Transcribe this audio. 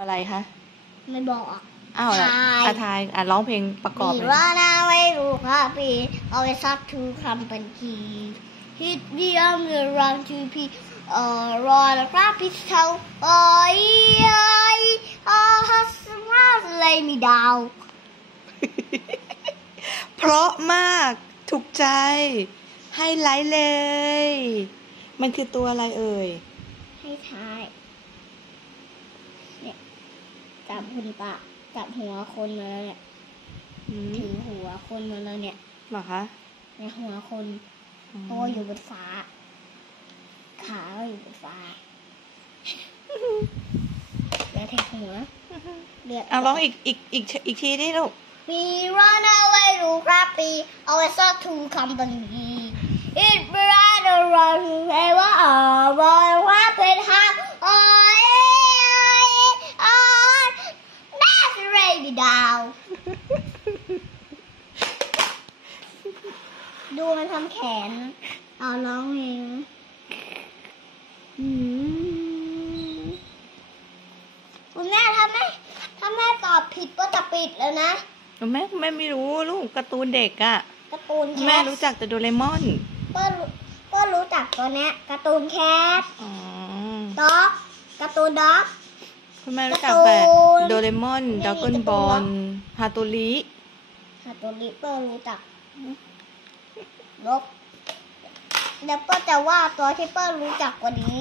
อะไรคะไม่บอกอ้าวแล้วทายอะทายอะร้องเพลงประกอบมีเลยว่านาไม่รู้ครับพี่เอาไปซักทูคำเป็นคีฮิตเดียมเรือรังทูพีเอ่อรอแล้วครับพี่เท่าเอ้ยเอ้ยอาฮัสมาเลยมีดาว เพราะมากถูกใจ ให้ไลค์เลย มันคือตัวอะไรเอ่ย ให้ทาย เนี่ยจับหุ่นปะจับหัวคนมาแล้วเนี่ยอืมถือหัวคนมาแล้วเนี่ยเหรอคะในหัวคนอืมตัวอยู่บนฟ้า ขาก็อยู่บนฟ้าแล้วแทงหัวเลือด เอาร้องอีกอีกอีกอีกทีดิลูก We run away to Rappy, always up to company. It ran around to that's ready down ดูมันทำแขน เอาร้องเองอืมคุณแม่ถ้าแม่ถ้าแม่ตอบผิดก็จะปิดแล้วนะแม่แม่ไม่รู้ลูกการ์ตูนเด็กอะการ์ตูนแคแม่ทรู้จักแต่โดเรมอนก็รู้ก็รู้จักตัวเนี้ยการ์ตูนแคทอ๋อด็อกการ์ตูนด็อก คุณแม่รู้จักแต่การ์ตูนโดเรมอนนี่ดราก้อนการ์ตูนบอเหรอลฮาโตริหาตัวลิปเปอร์รู้จักลบแล้วก็จะว่าตัวที่เปิ้ลรู้จักกว่านี้